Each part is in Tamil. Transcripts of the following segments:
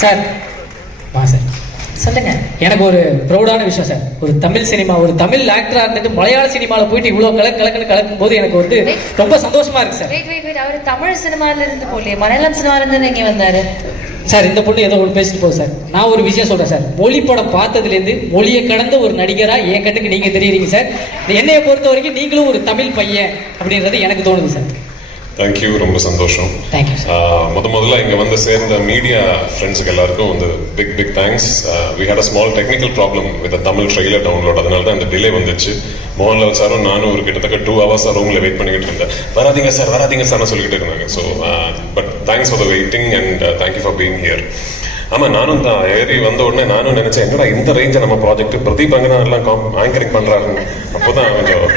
சார் வா சார் சொல்லுங்க. எனக்கு ஒரு ப்ரௌடான விஷயம் சார். ஒரு தமிழ் சினிமா, ஒரு தமிழ் ஆக்டரா இருந்துட்டு மலையாள சினிமாவில் போயிட்டு இவ்வளவு கலக்கும் போது எனக்கு வந்து ரொம்ப சந்தோஷமா இருக்கு சார். வெயிட் அவர் தமிழ் சினிமால இருந்து போலியே, மலையாளம் சினிமால இருந்து இங்க வந்தாரு சார். இந்த பொண்ணு ஏதோ ஒன்று பேசிட்டு போகுது சார். நான் ஒரு விஷயம் சொல்றேன் சார். மொழி படம் பார்த்ததுலேருந்து மொழியை கடந்த ஒரு நடிகரா என் கண்ணுக்கு நீங்க தெரியுறீங்க சார். என்னைய பொறுத்த வரைக்கும் நீங்களும் ஒரு தமிழ் பையன் அப்படின்றது எனக்கு தோணுது சார். தேங்க்யூ, ரொம்ப சந்தோஷம். Thank you sir. முதல்ல இங்கே வந்து சேர்ந்த மீடியா ஃப்ரெண்ட்ஸுக்கு எல்லாருக்கும் வந்து big thanks. We had a small technical problem with Tamil trailer download. அதனால தான் இந்த டிலே வந்துச்சு. மோகன்லால் சாரும் நானும் ஒரு கிட்டத்தட்ட 2 hours ரூமில் வெயிட் பண்ணிக்கிட்டு இருந்தேன். வராதிங்க சார் சொல்லிக்கிட்டு இருந்தாங்க. So but thanks for the waiting and thank you for being here. ஆமாம், நானும் தான் ஏறி வந்த உடனே நானும் நினைச்சேன், என்னடா இந்த ரேஞ்சை நம்ம ப்ராஜெக்ட் பிரதீப் அங்கே தான் எல்லாம் ஆங்கரிங் பண்ணுறாருன்னு. அப்போ தான் கொஞ்சம்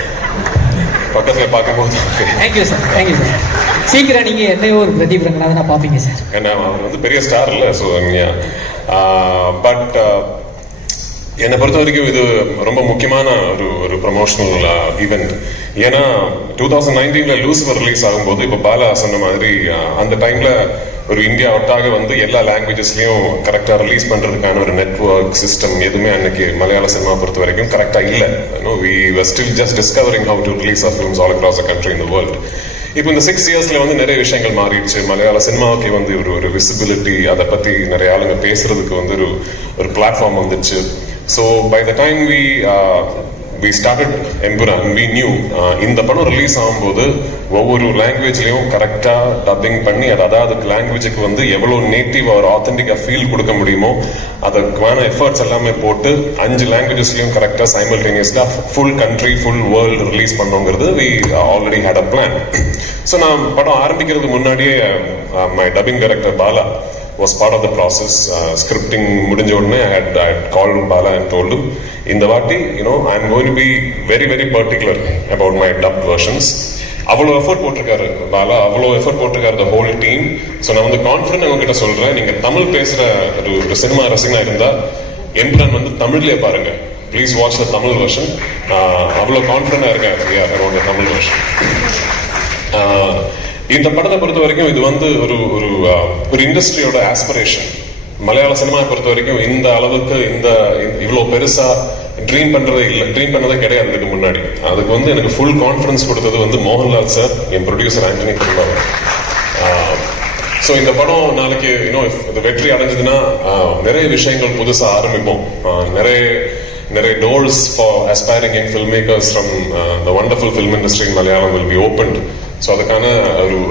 பக்கத்தில் பார்க்கும்போது தேங்க்யூ சார். சீக்கிரம் நீங்க என்னையோ ஒரு பிரதீப் ரங்கநாதனா பார்ப்பீங்க சார். ஏன்னா அவர் வந்து பெரிய ஸ்டார் இல்லை. ஸோ பட் என்னை பொறுத்த வரைக்கும் இது ரொம்ப முக்கியமான ஒரு ப்ரமோஷனல் ஈவெண்ட். ஏன்னா 2019 லூசிஃபர் ரிலீஸ் ஆகும்போது இப்போ பாலா சொன்ன மாதிரி அந்த டைம்ல ஒரு இந்தியா ஒட்டாக வந்து எல்லா லாங்குவேஜஸ்லயும் கரெக்டா ரிலீஸ் பண்றதுக்கான ஒரு நெட்வொர்க் சிஸ்டம் எதுவுமே அன்னைக்கு மலையாள சினிமா பொறுத்த வரைக்கும் கரெக்டா இல்லை. we were still just discovering how to release our films all across the country in the world. இப்போ இந்த 6 yearsல வந்து நிறைய விஷயங்கள் மாறிடுச்சு. மலையாள சினிமாவுக்கு வந்து ஒரு விசிபிலிட்டி, அதை பத்தி நிறைய ஆளுங்க பேசுறதுக்கு வந்து ஒரு பிளாட்ஃபார்ம் வந்துச்சு. So by the time we started Empuran, we knew இந்த படம் ரிலீஸ் ஆகும்போது ஒவ்வொரு லாங்குவேஜ்லையும் கரெக்டாக டப்பிங் பண்ணி அதாவது லாங்குவேஜுக்கு வந்து எவ்வளோ நேட்டிவ் ஒரு ஆத்தென்டிக்காக ஃபீல் கொடுக்க முடியுமோ அதுக்கான எஃபர்ட்ஸ் எல்லாமே போட்டு 5 லாங்குவேஜஸ்லையும் கரெக்டாக சைமல்டேனியஸ்டாக full country full world release பண்ணோங்கிறது we already had a plan. So நான் படம் ஆரம்பிக்கிறதுக்கு முன்னாடியே my dubbing director Bala was part of the process. Scripting முடிஞ்ச உடனே I had called Bala and told him, இந்த வாட்டி I'm going to be very very particular about my dubbed versions. அவ்வளோ எஃபர்ட் போட்டிருக்காரு பாலா, அவ்வளோ எஃபர்ட் போட்டிருக்காரு the whole team. ஸோ நான் வந்து கான்ஃபிடன்ட் உங்ககிட்ட சொல்றேன், நீங்க தமிழ் பேசுற ஒரு சினிமா ரசிகனா இருந்தா எம்புரான் வந்து தமிழ்லயே பாருங்க. Please watch the Tamil version. அவ்வளோ கான்ஃபிடண்டா இருக்கேன் தமிழ் வெர்ஷன். இந்த படத்தை பொறுத்த வரைக்கும் இது வந்து ஒரு இண்டஸ்ட்ரியோட ஆஸ்பிரேஷன். மலையாள சினிமா பொறுத்த வரைக்கும் இந்த அளவுக்கு இவ்வளோ பெருசா ட்ரீம் பண்ணதே கிடையாது இதுக்கு முன்னாடி. அதுக்கு வந்து எனக்கு ஃபுல் கான்ஃபிடன்ஸ் கொடுத்தது வந்து மோகன்லால் சார், என் ப்ரொடியூசர் ஆண்டனி திருமாவளவன். ஸோ இந்த படம் நாளைக்கு இது வெற்றி அடைஞ்சதுன்னா நிறைய விஷயங்கள் புதுசாக ஆரம்பிப்போம். நிறைய doors for aspiring young filmmakers from the wonderful film industry in Malayalam will be opened. So அதுக்கான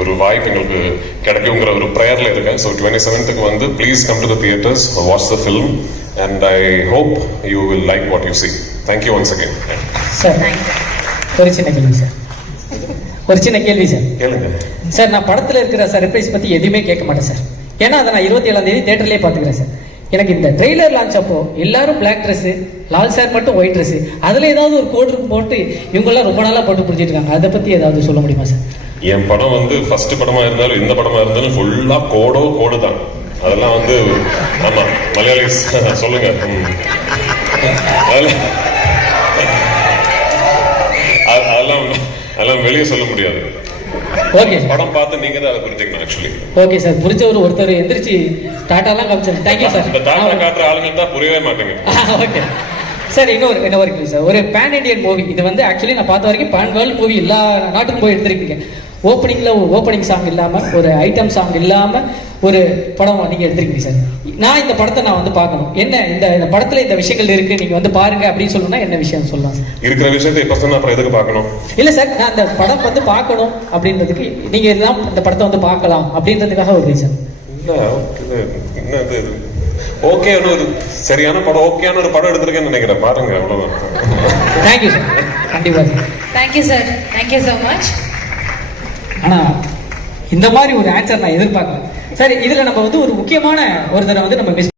ஒரு வாய்ப்பு எங்களுக்கு கிடைக்குங்கிற ஒரு ப்ரேயர்ல இருக்கேன். ஸோ 27th வந்து please come to the theatres, watch the film and I hope you will like what you see. Thank you once again. Sir ஒரு சின்ன கேள்வி சார். கேளுங்க சார். நான் படத்தில் இருக்கிற சர்ப்ரைஸ் பற்றி எதுவுமே கேட்க மாட்டேன் சார். ஏன்னா அதை நான் 27ஆம் தேதி தியேட்டர்லேயே பார்த்துக்கிறேன் சார். எனக்கு இந்த ட்ரெய்லர் லான்ச் அப்போ எல்லாரும் பிளாக் ட்ரெஸ்ஸு, லால் சார் மட்டும் ஒயிட் ட்ரெஸ்ஸு, அதில் ஏதாவது ஒரு கோடு போட்டு இவங்கெல்லாம் ரொம்ப நாளாக போட்டு பிடிச்சிட்டு இருக்காங்க. அதை பற்றி ஏதாவது சொல்ல முடியுமா சார்? என் படம் வந்து ஃபர்ஸ்ட் படமா இருந்தாலும் இந்த படமா இருந்தாலும் ஃபுல்லா கோடு தான். அதெல்லாம் வந்து ஆமா மலையாளிஸ் சொல்லுங்க. அதெல்லாம் வெளியே சொல்ல முடியாது. ஓகே, படம் பார்த்து நீங்க தான் அதை புரிஞ்சுக்கணும். Actually okay sir. புரிஞ்சவர் ஒருத்தர் எந்திரிச்சு டாட்டாலாம் காமிச்சாரு. Thank you sir. இந்த டாட்டா காட்டுற ஆளுங்க தான் புரியவே மாட்டேங்க. Okay sir. இன்னொரு கேள்வி சார். ஒரு பேன் இண்டியன் மூவி இது வந்து ஆக்சுவலி நான் பார்த்த வரைக்கும் பேன் வேர்ல்டு மூவி எல்லா நாட்டுக்கும் போய் எடுத்திருக்கீங்க. ஓப்பனிங் சாங் இல்லாம, ஒரு ஐட்டம் சாங் இல்லாம ஒரு படம் நீங்க எடுத்திருக்கீங்க சார். நான் இந்த படத்தை நான் வந்து பார்க்கணும், என்ன இந்த படத்துல இந்த விஷயங்கள் இருக்கு, நீங்க வந்து பாருங்க அப்படின்னு சொல்லணும்னா என்ன விஷயம் சொல்லலாம் சார்? இருக்கிற விஷயத்தை இப்ப சொன்னா அப்புறம் எதுக்கு பார்க்கணும்? இல்ல சார், நான் அந்த படம் வந்து பார்க்கணும் அப்படின்றதுக்கு நீங்க இதெல்லாம் இந்த படத்தை வந்து பார்க்கலாம் அப்படின்றதுக்காக ஒரு ரீசன். ஓகே, ஒரு சரியான படம், ஓகேயான ஒரு படம் எடுத்திருக்கேன்னு நினைக்கிறேன். பாருங்க, அவ்வளவுதான். Thank you sir. கண்டிப்பா thank you sir. Thank you so much. ஆனா இந்த மாதிரி ஒரு ஆன்சர் நான் எதிர்பார்க்கல சார். இதுல நம்ம வந்து ஒரு முக்கியமான ஒரு தடவை வந்து நம்ம மிஸ்